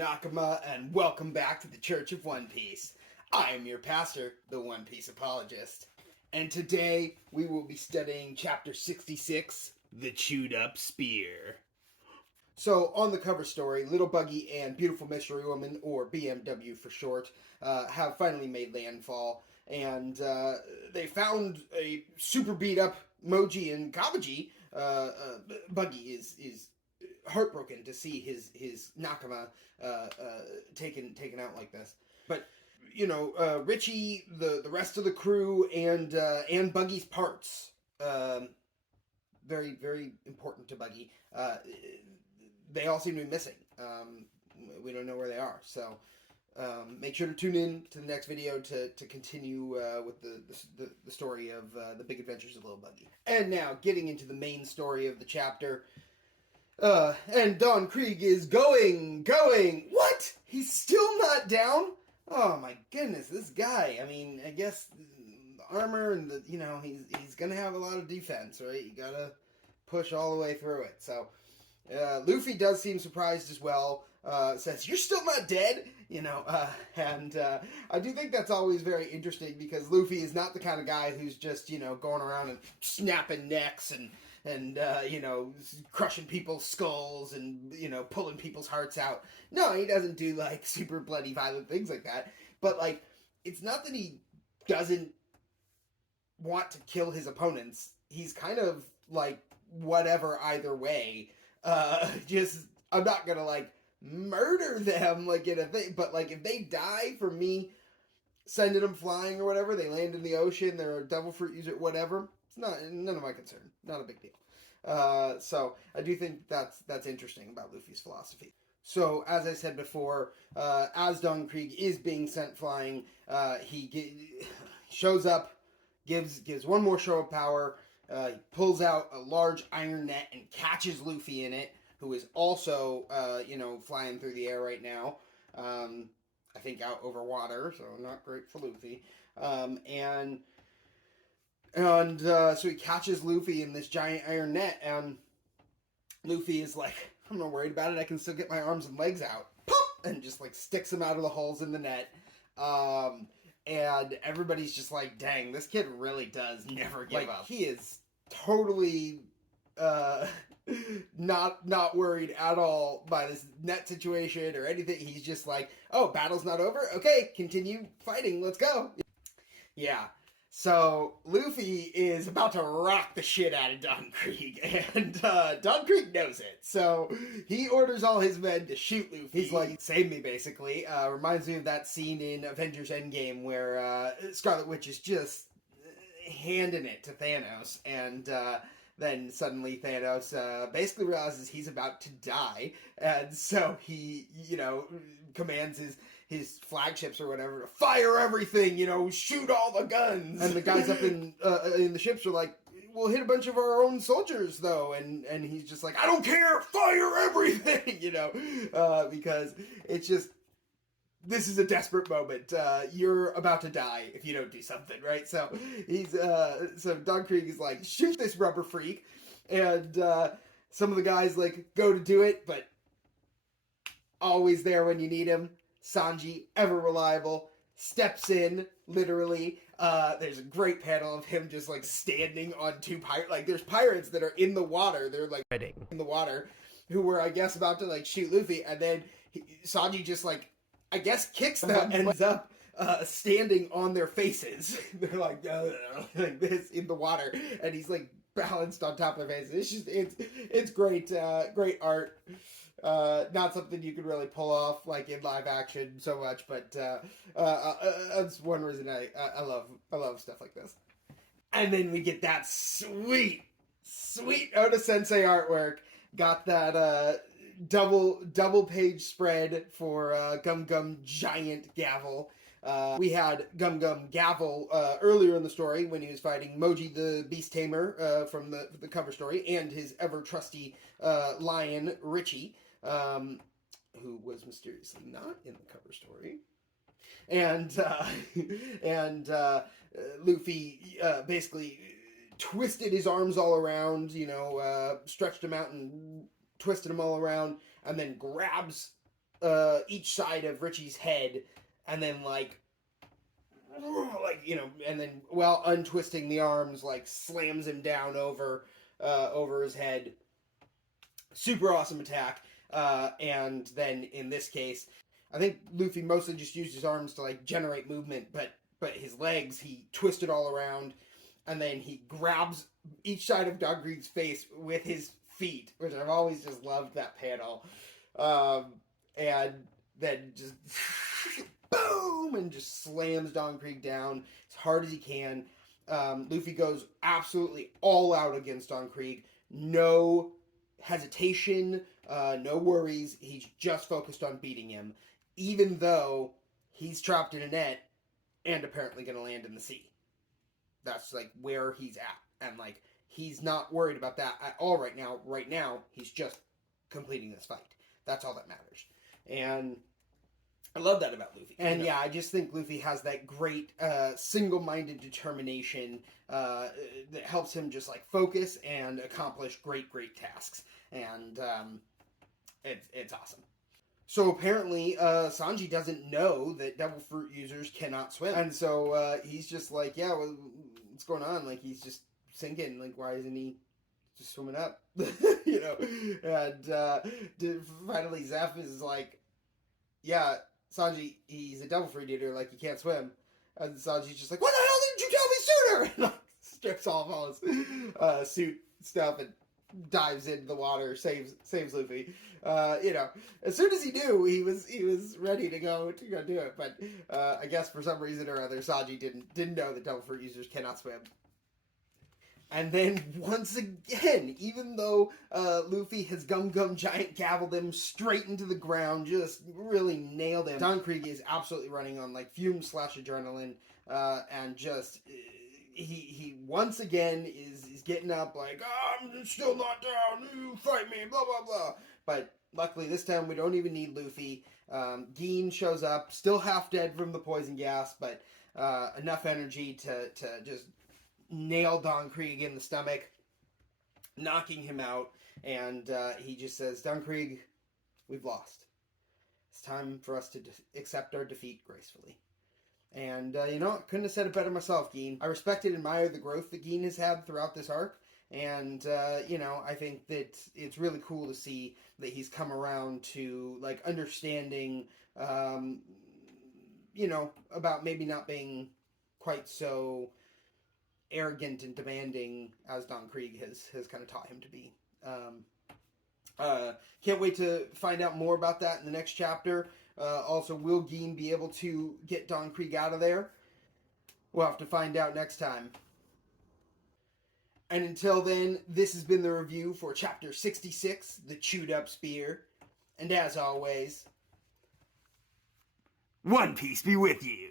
Nakama, and welcome back to the Church of One Piece. I am your pastor, the One Piece apologist. And today, we will be studying Chapter 66, The Chewed Up Spear. So, on the cover story, Little Buggy and Beautiful Mystery Woman, or BMW for short, have finally made landfall. And they found a super beat up Moji and Kabaji. Buggy is heartbroken to see his Nakama taken out like this. But you know, Richie, the rest of the crew, and Buggy's parts, very very important to Buggy. They all seem to be missing. We don't know where they are. So make sure to tune in to the next video to continue with the story of the big adventures of Little Buggy. And now getting into the main story of the chapter. And Don Krieg is going. What? He's still not down? Oh my goodness, this guy. I mean, I guess the armor and he's gonna have a lot of defense, right? You gotta push all the way through it. So, Luffy does seem surprised as well. Says, "You're still not dead?" And I do think that's always very interesting because Luffy is not the kind of guy who's just, going around and snapping necks and crushing people's skulls and, pulling people's hearts out. No, he doesn't do, super bloody, violent things like that. But, it's not that he doesn't want to kill his opponents. He's kind of, whatever either way. I'm not gonna, murder them, in a thing. But, if they die for me sending them flying or whatever, they land in the ocean, they're a devil fruit user, whatever. It's none of my concern. Not a big deal. So I do think that's interesting about Luffy's philosophy. So as I said before, as Don Krieg is being sent flying, he shows up, gives one more show of power. He pulls out a large iron net and catches Luffy in it, who is also flying through the air right now. I think out over water, so not great for Luffy. So he catches Luffy in this giant iron net, and Luffy is like, "I'm not worried about it, I can still get my arms and legs out." Pop! And just, sticks him out of the holes in the net. And everybody's just like, dang, this kid really does never give up. He is totally not worried at all by this net situation or anything. He's just like, oh, battle's not over? Okay, continue fighting, let's go. Yeah. So, Luffy is about to rock the shit out of Don Krieg, and Don Krieg knows it. So, he orders all his men to shoot Luffy. He's like, save me, basically. Reminds me of that scene in Avengers Endgame where Scarlet Witch is just handing it to Thanos, and then suddenly Thanos basically realizes he's about to die, and so he, commands his flagships or whatever to fire everything, shoot all the guns. And the guys up in the ships are like, we'll hit a bunch of our own soldiers though, and he's just like, I don't care, fire everything, because it's just, this is a desperate moment. You're about to die if you don't do something, right? So so Don Krieg is like, shoot this rubber freak, and some of the guys go to do it, but always there when you need him. Sanji, ever reliable, steps in, literally. There's a great panel of him just, standing on two pirates. There's pirates that are in the water. They're, in the water, who were, I guess, about to, shoot Luffy. And then Sanji just, I guess, kicks them and ends up standing on their faces. They're like this in the water. And he's, balanced on top of their faces. It's great, great art. Not something you could really pull off in live action so much, but that's one reason I love stuff like this. And then we get that sweet Oda Sensei artwork. Got that double page spread for Gum Gum Giant Gavel. We had Gum Gum Gavel earlier in the story when he was fighting Moji the Beast Tamer from the cover story, and his ever trusty lion Richie, who was mysteriously not in the cover story. And Luffy basically twisted his arms all around, stretched them out and twisted them all around, and then grabs each side of Richie's head, and then and then while untwisting the arms, slams him down over his head. Super awesome attack. And then in this case, I think Luffy mostly just used his arms to generate movement, but his legs he twisted all around, and then he grabs each side of Don Krieg's face with his feet, which I've always just loved that panel. And then just boom, and just slams Don Krieg down as hard as he can. Luffy goes absolutely all out against Don Krieg. No hesitation, no worries. He's just focused on beating him, even though he's trapped in a net and apparently going to land in the sea. That's where he's at, and he's not worried about that at all right now. Right now, he's just completing this fight. That's all that matters, and I love that about Luffy. And yeah, I just think Luffy has that great single-minded determination that helps him just focus and accomplish great tasks. And it's awesome. So apparently Sanji doesn't know that Devil Fruit users cannot swim. And so he's just yeah, what's going on? He's just sinking. Why isn't he just swimming up? And finally Zeph is yeah, Sanji, he's a Devil Fruit eater, he can't swim. And Sanji's just what the hell didn't you tell me sooner? And strips off all his suit stuff and dives into the water, saves Luffy. As soon as he knew, he was ready to go do it. But I guess for some reason or other, Sanji didn't know that Devil Fruit users cannot swim. And then, once again, even though Luffy has Gum Giant gabbled him straight into the ground, just really nailed him, Don Krieg is absolutely running on, fumes / adrenaline, and just, he once again is getting up, I'm still not down, you fight me, blah, blah, blah. But luckily, this time, we don't even need Luffy. Gin shows up, still half dead from the poison gas, but enough energy to just nail Don Krieg in the stomach, knocking him out, and he just says, Don Krieg, we've lost. It's time for us to accept our defeat gracefully. And, couldn't have said it better myself, Gin. I respect and admire the growth that Gin has had throughout this arc, and, I think that it's really cool to see that he's come around to, understanding, about maybe not being quite so arrogant and demanding as Don Krieg has kind of taught him to be. Can't wait to find out more about that in the next chapter. Also, will Gin be able to get Don Krieg out of there? We'll have to find out next time. And until then, this has been the review for Chapter 66, The Chewed Up Spear. And as always, One Piece be with you.